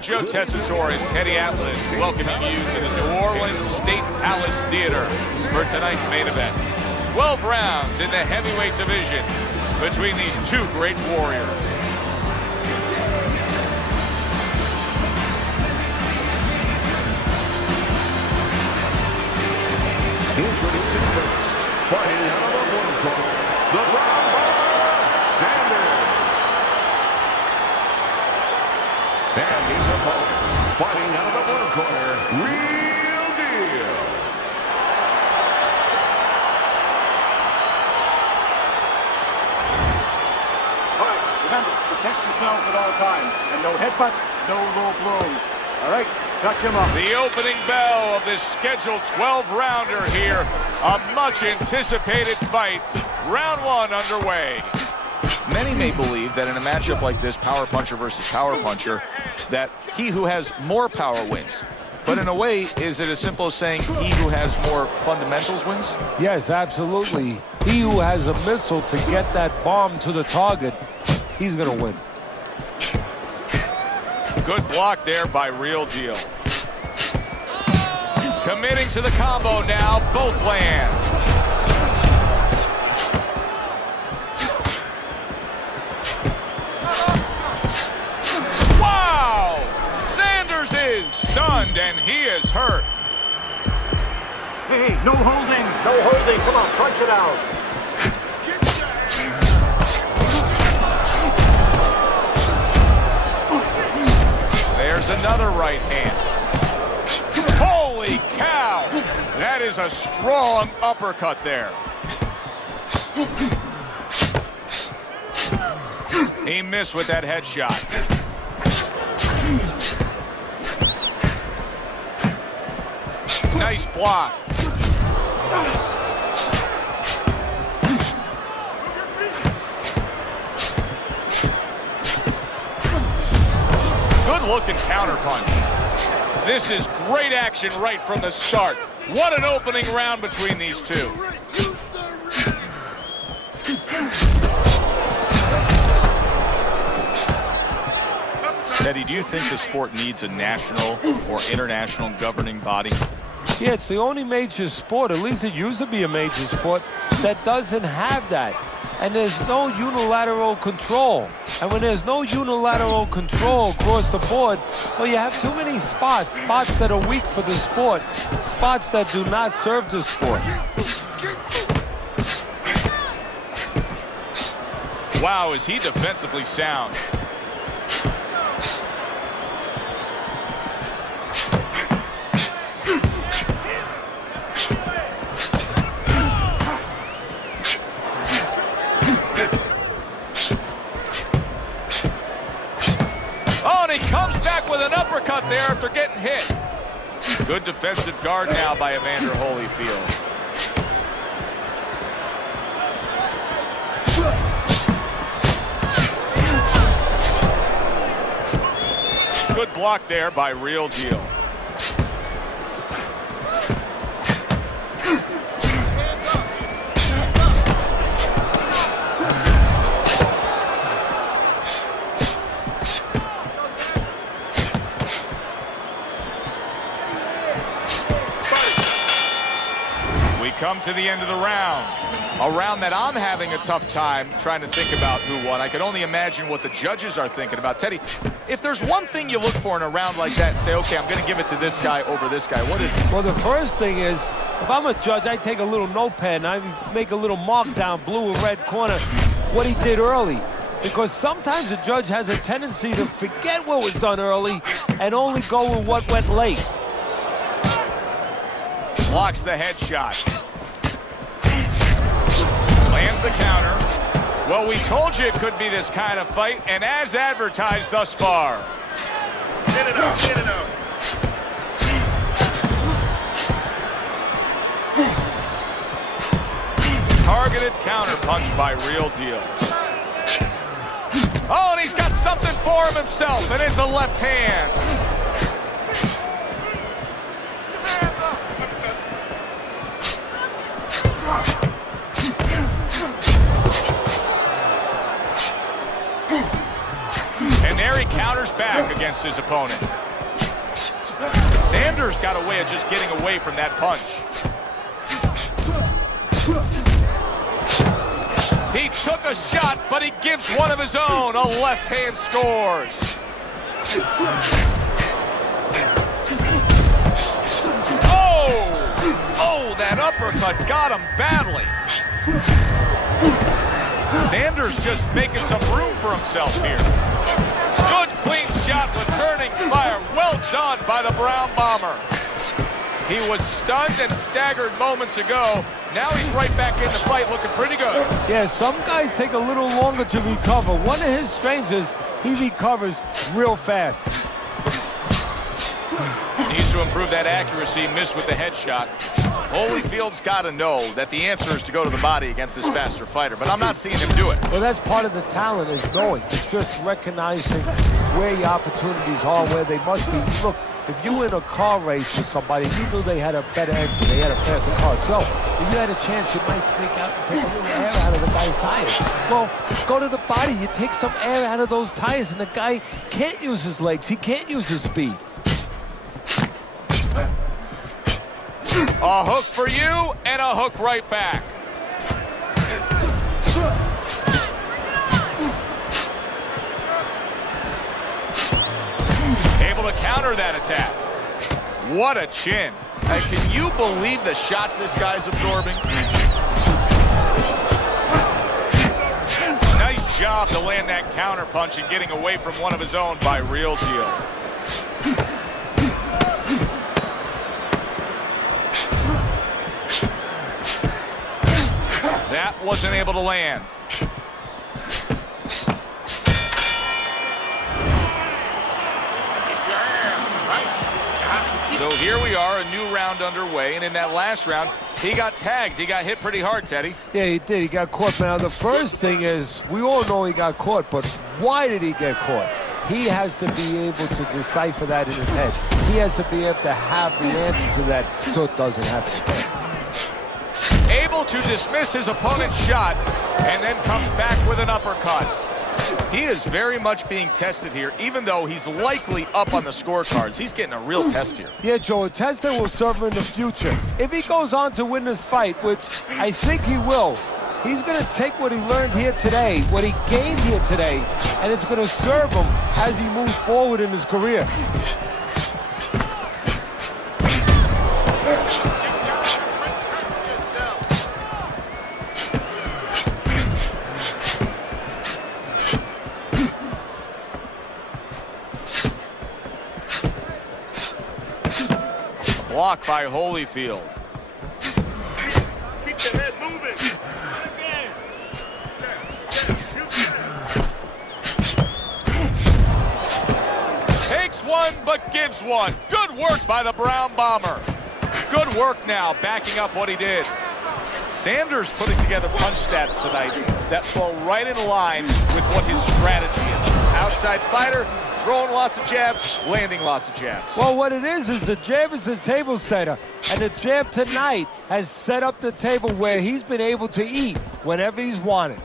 Joe Tessitore and Teddy Atlas welcoming you to the New Orleans State Palace Theater for tonight's main event. 12 rounds in the heavyweight division between these two great warriors. Introducing first, fighting out of the blue corner, the brown boy, Sanders. And his opponents, fighting out of the blue corner, Real Deal. All right, remember, protect yourselves at all times. And no headbutts, no low blows. All right, touch him up. The opening bell of this scheduled 12-rounder here. A much-anticipated fight. Round one underway. Many may believe that in a matchup like this, power puncher versus power puncher, that he who has more power wins. But in a way, is it as simple as saying he who has more fundamentals wins? Yes, absolutely. He who has a missile to get that bomb to the target, he's going to win. Good block there by Real Deal. Committing to the combo now, both land. Wow! Sanders is stunned and he is hurt. Hey, no holding. No holding. Come on, punch it out. There's another right hand. Holy cow! That is a strong uppercut there. He missed with that headshot. Nice block. Good looking counterpunch. This is great action right from the start. What an opening round between these two. Teddy, do you think the sport needs a national or international governing body? Yeah, it's the only major sport, at least it used to be a major sport, that doesn't have that. And there's no unilateral control. And when there's no unilateral control across the board, well, you have too many spots that are weak for the sport, spots that do not serve the sport. Wow, is he defensively sound. With an uppercut there after getting hit. Good defensive guard now by Evander Holyfield. Good block there by Real Deal. Come to the end of the round. A round that I'm having a tough time trying to think about who won. I can only imagine what the judges are thinking about. Teddy, if there's one thing you look for in a round like that and say, okay, I'm going to give it to this guy over this guy, what is it? Well, the first thing is, if I'm a judge, I take a little notepad and I make a little mark down blue or red corner what he did early. Because sometimes a judge has a tendency to forget what was done early and only go with what went late. Blocks the headshot. Lands the counter. Well, we told you it could be this kind of fight, and as advertised thus far. Get it out, get it out. Targeted counter punch by Real Deal. Oh, and he's got something for him himself, and it's a left hand. And there he counters back against his opponent. Sanders got a way of just getting away from that punch. He took a shot, but he gives one of his own. A left hand scores. Oh, that uppercut got him badly. Sanders just making some room for himself here. Good clean shot, returning fire. Well done by the Brown Bomber. He was stunned and staggered moments ago. Now he's right back in the fight, looking pretty good. Yeah, some guys take a little longer to recover. One of his strengths is he recovers real fast. Needs to improve that accuracy, missed with the headshot. Holyfield's got to know that the answer is to go to the body against this faster fighter, but I'm not seeing him do it. Well, that's part of the talent, is knowing. It's just recognizing where your opportunities are, where they must be. Look, if you were in a car race with somebody, you knew they had a better engine, they had a faster car. Joe, if you had a chance, you might sneak out and take a little air out of the guy's tires. Well, go to the body, you take some air out of those tires, and the guy can't use his legs, he can't use his speed. A hook for you, and a hook right back. Able to counter that attack. What a chin. Hey, can you believe the shots this guy's absorbing? Nice job to land that counter punch and getting away from one of his own by Real Deal. That wasn't able to land. So here we are, a new round underway, and in that last round, he got tagged. He got hit pretty hard, Teddy. Yeah, he did. He got caught. Now, the first thing is, we all know he got caught, but why did he get caught? He has to be able to decipher that in his head. He has to be able to have the answer to that so it doesn't happen. Able to dismiss his opponent's shot, and then comes back with an uppercut. He is very much being tested here, even though he's likely up on the scorecards. He's getting a real test here. Yeah, Joe, a test that will serve him in the future. If he goes on to win this fight, which I think he will, he's going to take what he learned here today, what he gained here today, and it's going to serve him as he moves forward in his career. Blocked by Holyfield. Keep your head moving. Takes one, but gives one. Good work by the Brown Bomber. Good work now, backing up what he did. Sanders putting together punch stats tonight that fall right in line with what his strategy is. Outside fighter, throwing lots of jabs, landing lots of jabs. Well, what it is the jab is the table setter. And the jab tonight has set up the table where he's been able to eat whenever he's wanted.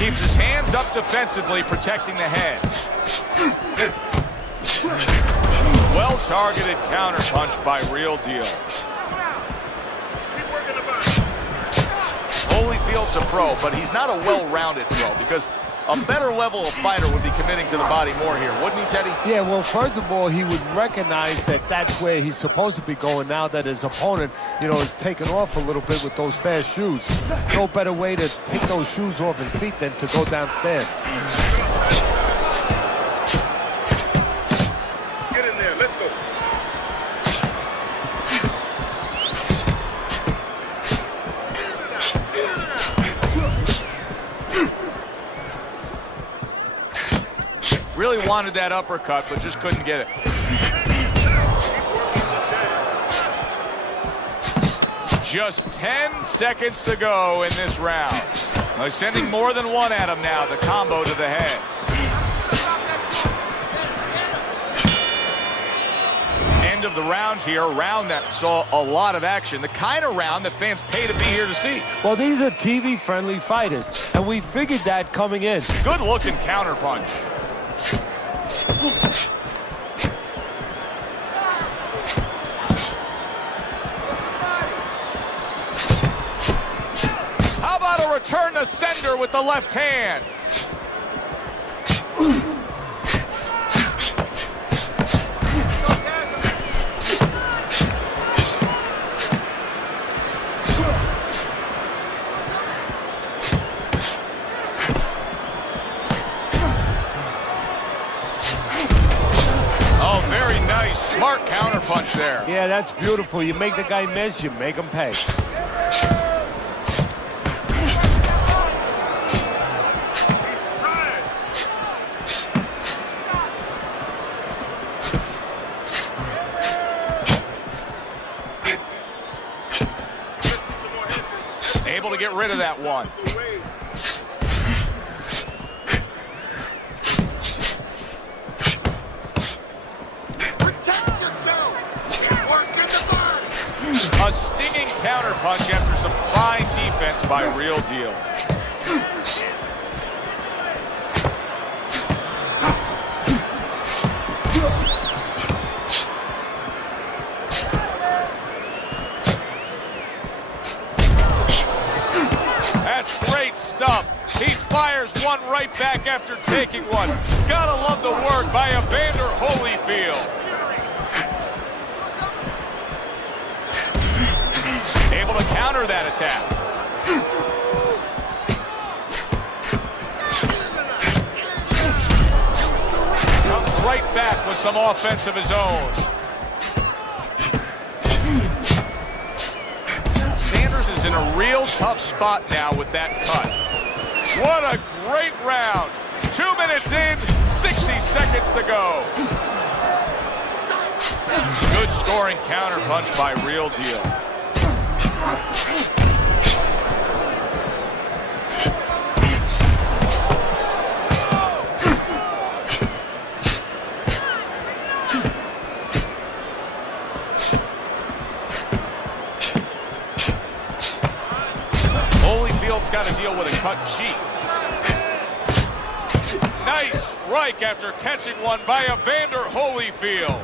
Keeps his hands up defensively, protecting the head. Well-targeted counter punch by Real Deal. Holyfield's a pro, but he's not a well-rounded pro because a better level of fighter would be committing to the body more here, wouldn't he, Teddy? Yeah, well, first of all, he would recognize that that's where he's supposed to be going now that his opponent, is taken off a little bit with those fast shoes. No better way to take those shoes off his feet than to go downstairs. Get in there. Let's go. Really wanted that uppercut, but just couldn't get it. Just 10 seconds to go in this round. They're sending more than one at him now. The combo to the head. End of the round here. A round that saw a lot of action. The kind of round that fans pay to be here to see. Well, these are TV-friendly fighters, and we figured that coming in. Good looking counter punch. How about a return to sender with the left hand? Smart counter punch there. Yeah, that's beautiful. You make the guy miss, you make him pay. Able to get rid of that one. A stinging counter punch after some fine defense by Real Deal. That's great stuff. He fires one right back after taking one. Gotta love the work by Evander Holyfield. Able to counter that attack. Comes right back with some offense of his own. Sanders is in a real tough spot now with that cut. What a great round. 2 minutes in, 60 seconds to go. Good scoring counter punch by Real Deal. Holyfield's got to deal with a cut cheek. Nice strike after catching one by Evander Holyfield.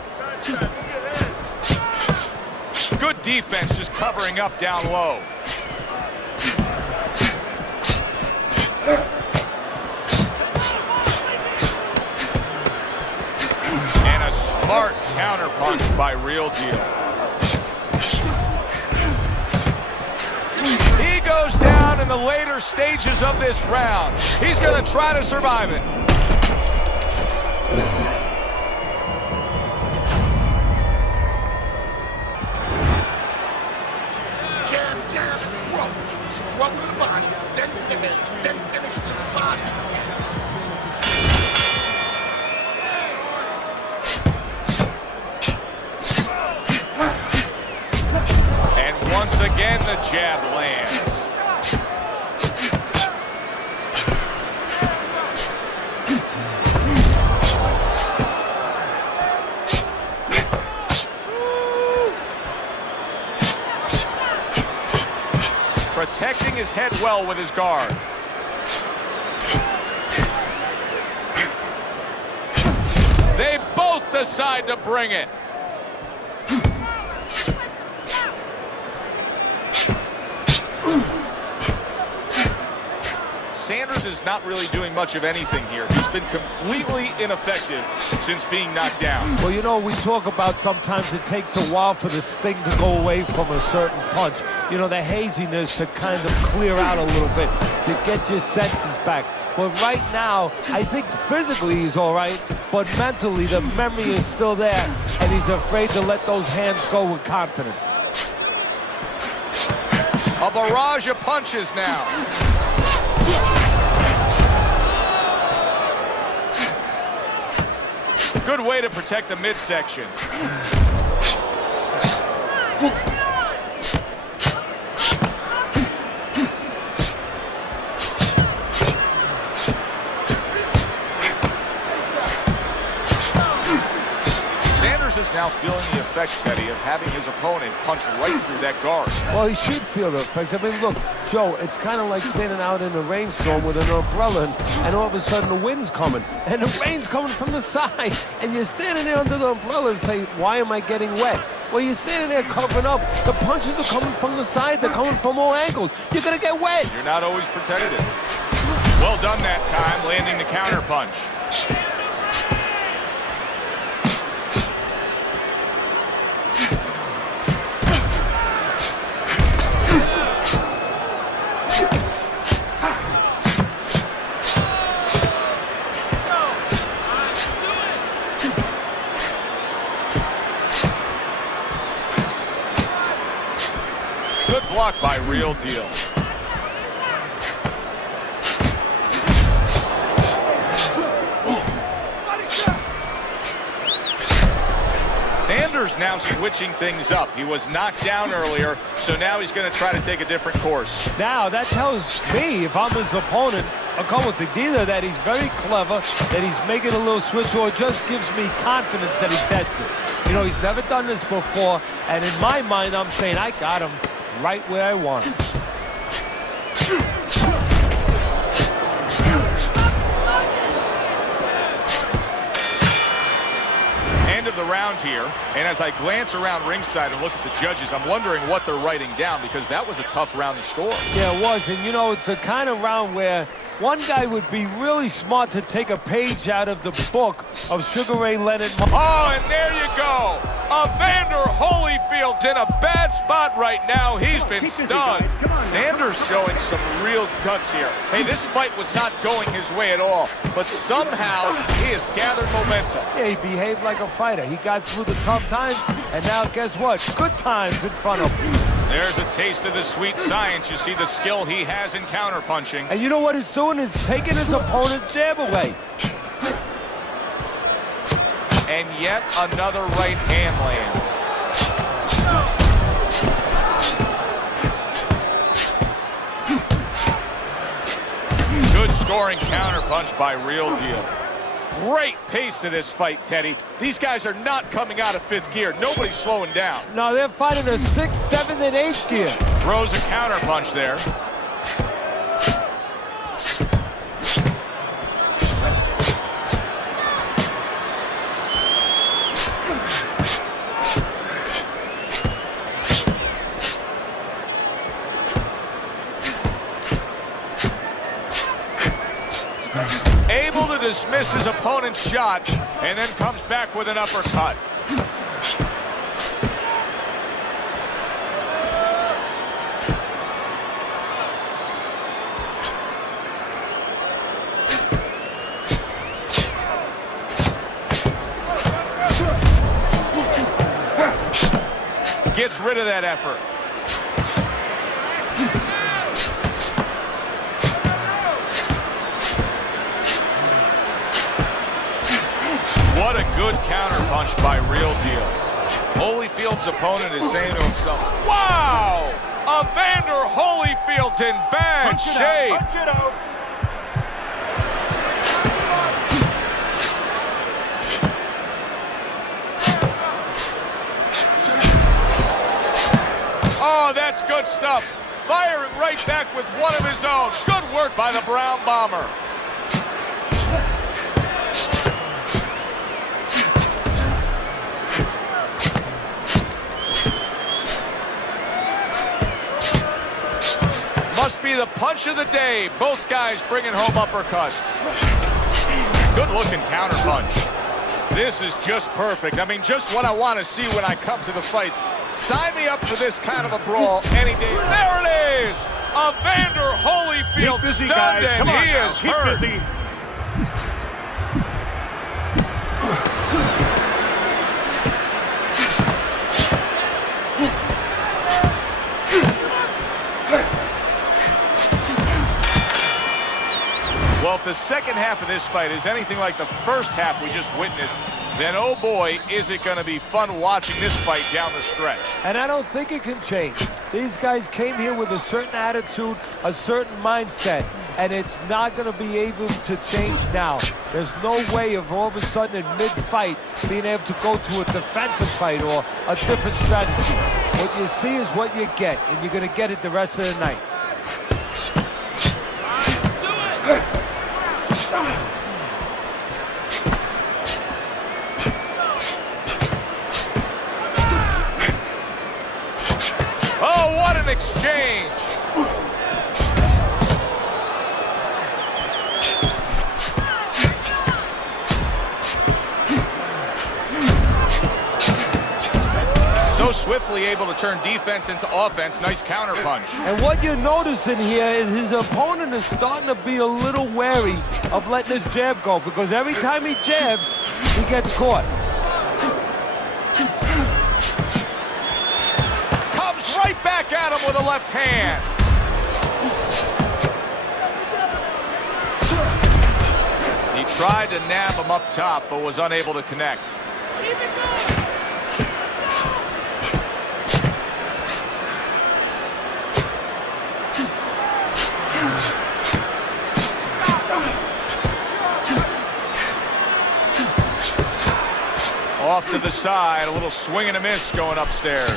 Good defense, just covering up down low. And a smart counter punch by Real Deal. He goes down in the later stages of this round. He's going to try to survive it. And once again, the jab lands. Protecting his head well with his guard. They both decide to bring it. Sanders is not really doing much of anything here. He's been completely ineffective since being knocked down. Well, you know, we talk about sometimes it takes a while for the sting to go away from a certain punch. You know, the haziness to kind of clear out a little bit, to get your senses back. But right now, I think physically he's all right, but mentally the memory is still there, and he's afraid to let those hands go with confidence. A barrage of punches now. Good way to protect the midsection. is now feeling the effects, Teddy, of having his opponent punch right through that guard. Well, he should feel the effects. I mean, look, Joe, it's kind of like standing out in a rainstorm with an umbrella, and all of a sudden the wind's coming, and the rain's coming from the side, and you're standing there under the umbrella and say, why am I getting wet? Well, you're standing there covering up. The punches are coming from the side. They're coming from all angles. You're going to get wet. You're not always protected. Well done that time, landing the counter punch. Good block by Real Deal. Sanders now switching things up. He was knocked down earlier, so now he's going to try to take a different course. Now, that tells me, if I'm his opponent, a couple things. Either that he's very clever, that he's making a little switch, or it just gives me confidence that he's desperate. You know, he's never done this before, and in my mind, I'm saying, I got him right where I want him. End of the round here, and as I glance around ringside and look at the judges, I'm wondering what they're writing down, because that was a tough round to score. Yeah, it was, and you know, it's the kind of round where one guy would be really smart to take a page out of the book of Sugar Ray Leonard. Oh, and there you go. Evander Holyfield's in a bad spot right now. He's been stunned. Sanders showing some real guts here. Hey, this fight was not going his way at all, but somehow he has gathered momentum. Yeah, he behaved like a fighter. He got through the tough times, and now guess what? Good times in front of him. There's a taste of the sweet science. You see the skill he has in counterpunching. And you know what he's doing? Is taking his opponent's jab away. And yet another right hand lands. Good scoring counterpunch by Real Deal. Great pace to this fight, Teddy. These guys are not coming out of fifth gear. Nobody's slowing down. No, they're fighting a 6th, 7th, and 8th gear. Throws a counterpunch there. Able to dismiss his opponent's shot, and then comes back with an uppercut. Gets rid of that effort. What a good counterpunch by Real Deal. Holyfield's opponent is saying to himself, wow! Evander Holyfield's in bad shape. Punch it out. Oh, that's good stuff. Firing right back with one of his own. Good work by the Brown Bomber. Must be the punch of the day. Both guys bringing home uppercuts. Good looking counterpunch. This is just perfect. I mean, just what I want to see when I come to the fights. Sign me up for this kind of a brawl any day. There it is! Evander Holyfield stunned, and he is hurt. Keep busy. Well, if the second half of this fight is anything like the first half we just witnessed, then oh boy, is it going to be fun watching this fight down the stretch. And I don't think it can change. These guys came here with a certain attitude, a certain mindset. and it's not going to be able to change now. There's no way of all of a sudden in mid-fight being able to go to a defensive fight or a different strategy. What you see is what you get, and you're going to get it the rest of the night. Oh, what an exchange! So swiftly able to turn defense into offense. Nice counter punch. And what you're noticing here is his opponent is starting to be a little wary of letting his jab go, because every time he jabs, he gets caught. Comes right back at him with a left hand. He tried to nab him up top, but was unable to connect. Off to the side, a little swing and a miss going upstairs.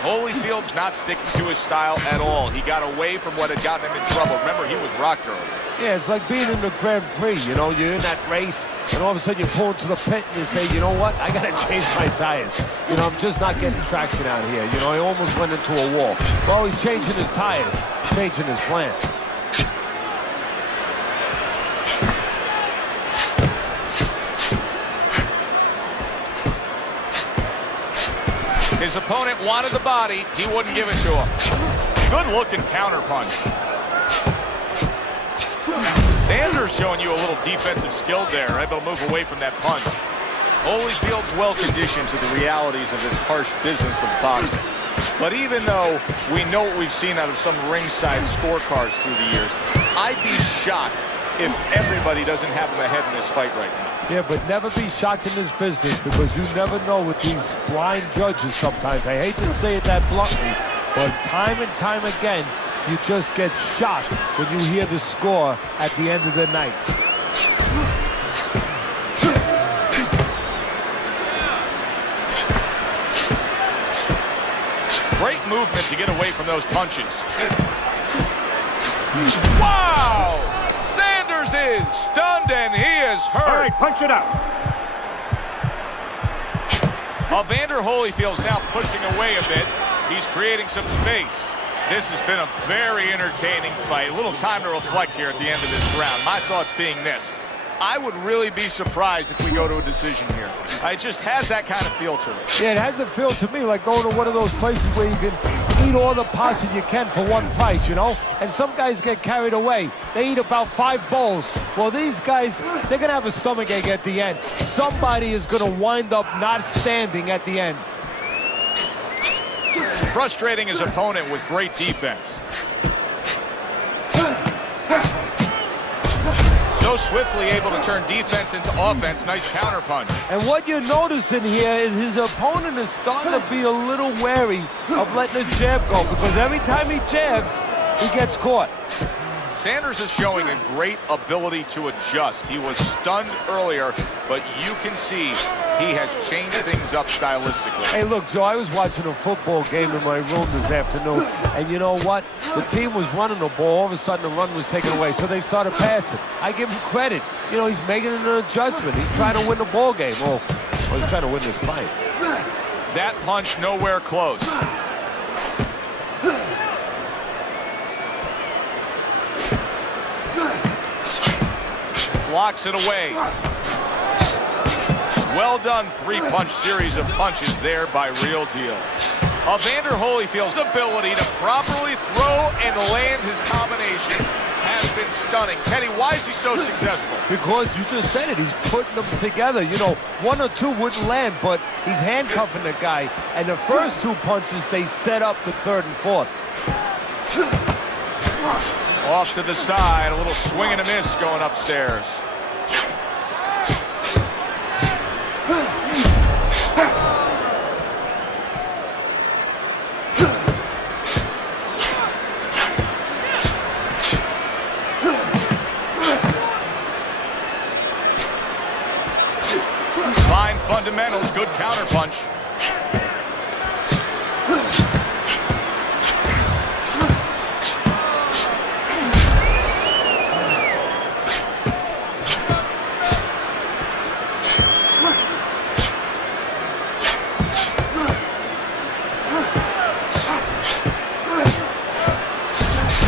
Holyfield's not sticking to his style at all. He got away from what had gotten him in trouble. Remember, he was rocked earlier. Yeah, it's like being in the Grand Prix, you know, you're in that race, and all of a sudden you pull into the pit and you say, you know what, I gotta change my tires. You know, I'm just not getting traction out here. You know, I almost went into a wall. Well, he's changing his tires, changing his plan. His opponent wanted the body. He wouldn't give it to him. Good-looking counter punch. Sanders showing you a little defensive skill there, able to move away from that punch. Holyfield's well-conditioned to the realities of this harsh business of boxing. But even though we know what we've seen out of some ringside scorecards through the years, I'd be shocked if everybody doesn't have him ahead in this fight right now. Yeah, but never be shocked in this business, because you never know with these blind judges sometimes. I hate to say it that bluntly, but time and time again, you just get shocked when you hear the score at the end of the night. Great movement to get away from those punches. Wow! Sanders is stunned and he is hurt. All right, punch it out. Evander Holyfield's now pushing away a bit. He's creating some space. This has been a very entertaining fight. A little time to reflect here at the end of this round. My thoughts being this: I would really be surprised if we go to a decision here. It just has that kind of feel to it. Yeah, it has a feel to me like going to one of those places where you can eat all the pasta you can for one price, you know? And some guys get carried away. They eat about 5 bowls. Well, these guys, they're going to have a stomachache at the end. Somebody is going to wind up not standing at the end. Frustrating his opponent with great defense. So swiftly able to turn defense into offense. Nice counter punch. And what you're noticing here is his opponent is starting to be a little wary of letting his jab go, because every time he jabs, he gets caught. Sanders is showing a great ability to adjust. He was stunned earlier, but you can see he has changed things up stylistically. Hey, look, Joe, I was watching a football game in my room this afternoon, and you know what? The team was running the ball. All of a sudden, the run was taken away, so they started passing. I give him credit. You know, he's making an adjustment. He's trying to win the ball game. Well, he's trying to win this fight. That punch nowhere close. Blocks it away. Well done, 3-punch series of punches there by Real Deal. Evander Holyfield's ability to properly throw and land his combinations has been stunning. Teddy, why is he so successful? Because you just said it, he's putting them together. You know, 1 or 2 wouldn't land, but he's handcuffing the guy. And the first 2 punches, they set up the 3rd and 4th. Off to the side, a little swing and a miss going upstairs. Fine fundamentals, good counterpunch.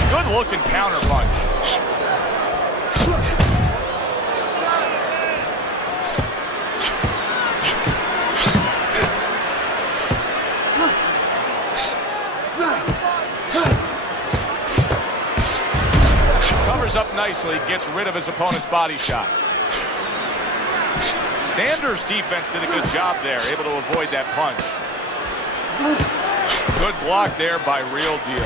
Good looking counterpunch. Covers up nicely, gets rid of his opponent's body shot. Sanders' defense did a good job there, able to avoid that punch. Good block there by Real Deal.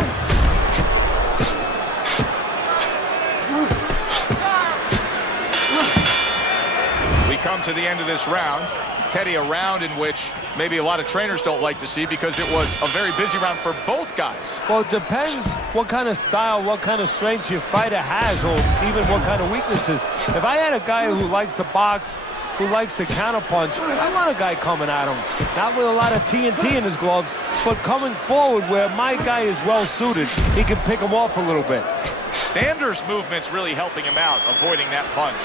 We come to the end of this round. Teddy, a round in which maybe a lot of trainers don't like to see because it was a very busy round for both guys. Well, it depends what kind of style, what kind of strength your fighter has, or even what kind of weaknesses. If I had a guy who likes to box, who likes to counterpunch, I want a guy coming at him. Not with a lot of TNT in his gloves, but coming forward where my guy is well-suited. He can pick him off a little bit. Sanders' movement's really helping him out, avoiding that punch.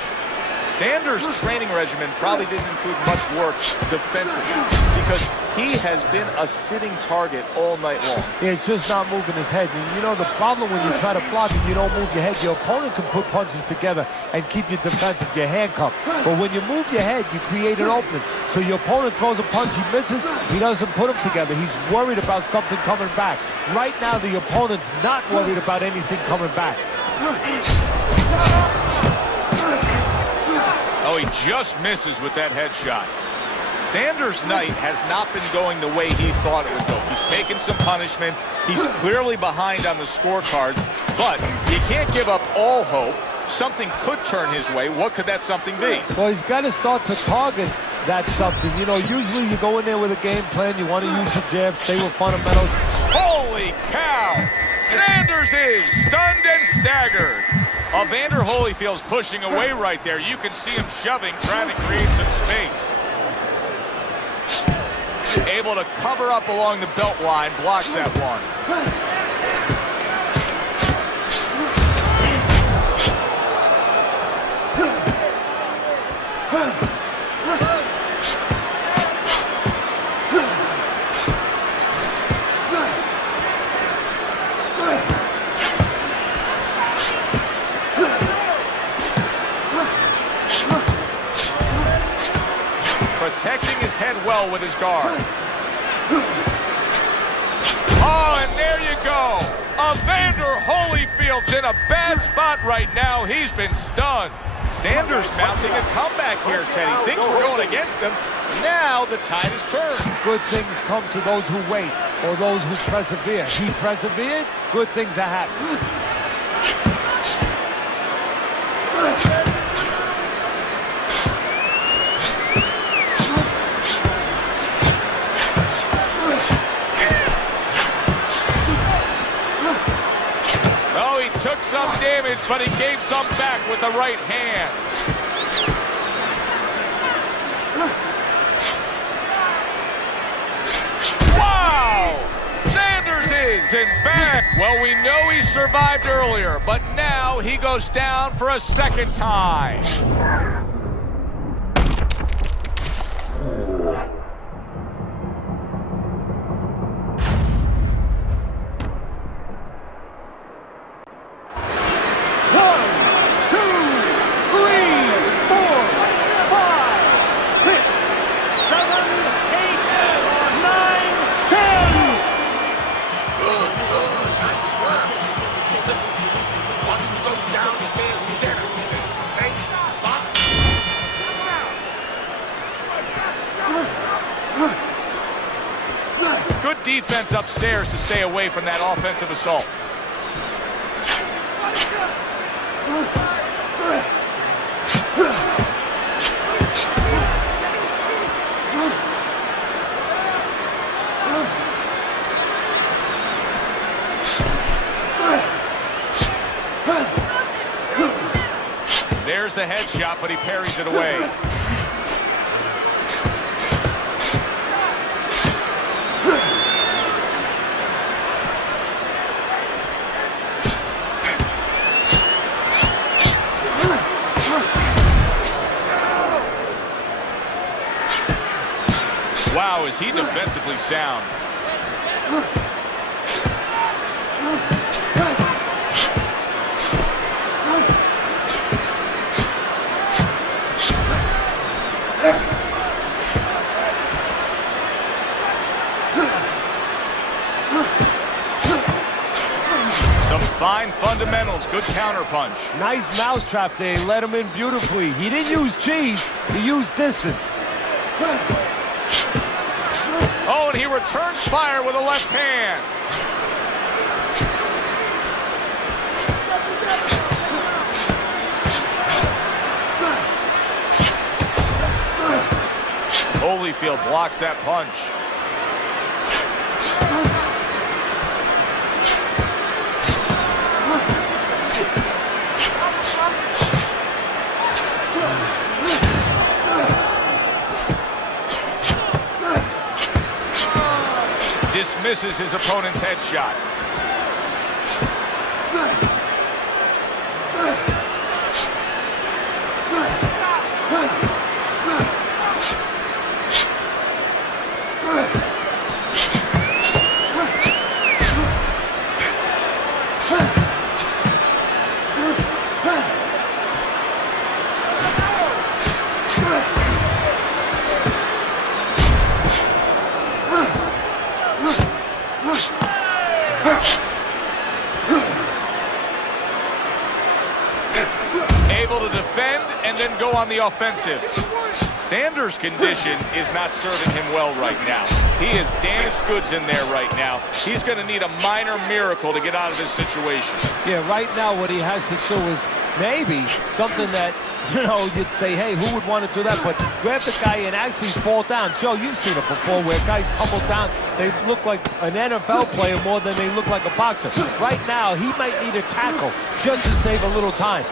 Sanders' training regimen probably didn't include much work defensively because he has been a sitting target all night long. Yeah, it's just not moving his head. And you know, the problem when you try to block and you don't move your head, your opponent can put punches together and keep you defensive, your handcuffed. But when you move your head, you create an opening. So your opponent throws a punch, he misses, he doesn't put them together. He's worried about something coming back. Right now, the opponent's not worried about anything coming back. Oh, he just misses with that headshot. Sanders' night has not been going the way he thought it would go. He's taken some punishment. He's clearly behind on the scorecards, but he can't give up all hope. Something could turn his way. What could that something be? Well, he's got to start to target that something. You know, usually you go in there with a game plan. You want to use your jab, stay with fundamentals. Holy cow! Sanders is stunned and staggered. Evander Holyfield's pushing away right there. You can see him shoving, trying to create some space. Able to cover up along the belt line, blocks that one. Protecting his head well with his guard. Oh, and there you go. Evander Holyfield's in a bad spot right now. He's been stunned. Sanders mounting a comeback here, Teddy. Things were going against him. Now the tide has turned. Good things come to those who wait or those who persevere. He persevered, good things are happening. Took some damage, but he gave some back with the right hand. Wow! Sanders is in back. Well, we know he survived earlier, but now he goes down for a second time. Good defense upstairs to stay away from that offensive assault. There's the headshot, but he parries it away. Wow, is he defensively sound. Some fine fundamentals, good counterpunch. Nice mousetrap there. He let him in beautifully. He didn't use cheese, he used distance. Oh, and he returns fire with a left hand. Holyfield blocks that punch. Dismisses his opponent's headshot. Able to defend and then go on the offensive. Sanders' condition is not serving him well right now. He is damaged goods in there right now. He's going to need a minor miracle to get out of this situation. Yeah, right now what he has to do is maybe something that, you know, you'd say, hey, who would want to do that? But grab the guy and actually fall down. Joe, you've seen it before where guys tumble down. They look like an NFL player more than they look like a boxer. Right now, he might need a tackle just to save a little time.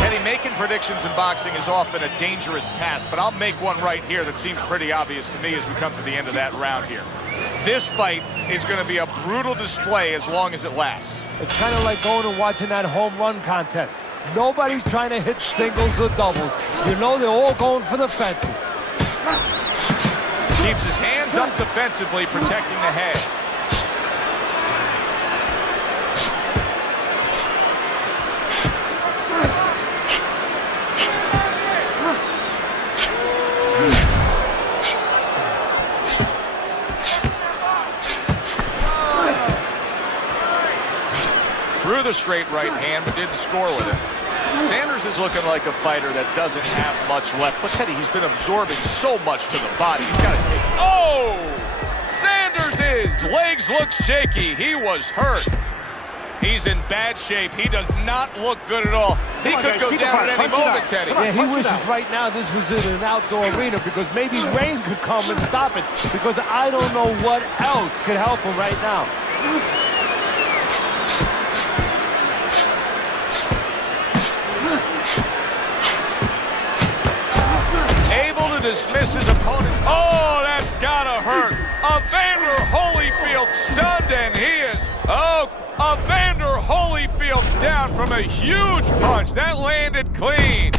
Teddy, making predictions in boxing is often a dangerous task, but I'll make one right here that seems pretty obvious to me as we come to the end of that round here. This fight is going to be a brutal display as long as it lasts. It's kind of like going and watching that home run contest. Nobody's trying to hit singles or doubles. You know they're all going for the fences. Keeps his hands up defensively, protecting the head. Threw the straight right hand, but didn't score with it. Sanders is looking like a fighter that doesn't have much left. But Teddy, he's been absorbing so much to the body. He's got to take... Oh! Sanders legs look shaky. He was hurt. He's in bad shape. He does not look good at all. He could go down at any moment, Teddy. Yeah, he wishes right now this was in an outdoor arena because maybe rain could come and stop it because I don't know what else could help him right now. Dismiss his opponent. Oh, that's gotta hurt. Evander Holyfield stunned, and he is... Oh, Evander Holyfield's down from a huge punch. That landed clean.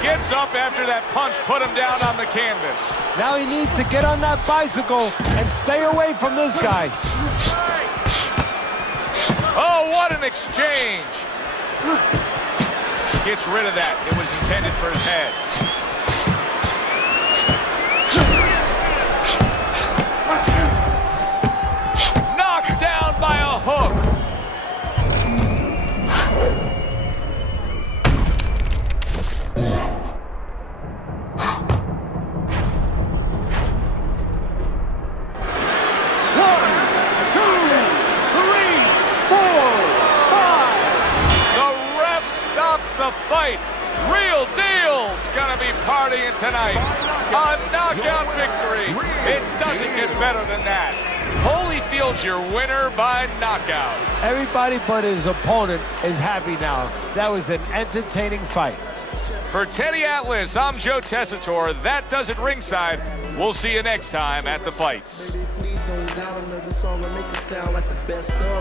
Gets up after that punch, put him down on the canvas. Now he needs to get on that bicycle and stay away from this guy. Oh, what an exchange. Gets rid of that. It was intended for his head. Knocked down by a hook. The fight. Real deal's gonna be partying tonight. A knockout victory. It doesn't get better than that. Holyfield's your winner by knockout. Everybody but his opponent is happy now. That was an entertaining fight. For Teddy Atlas, I'm Joe Tessitore. That does it ringside. We'll see you next time at the fights. Please don't doubt another song and make it sound like the best of.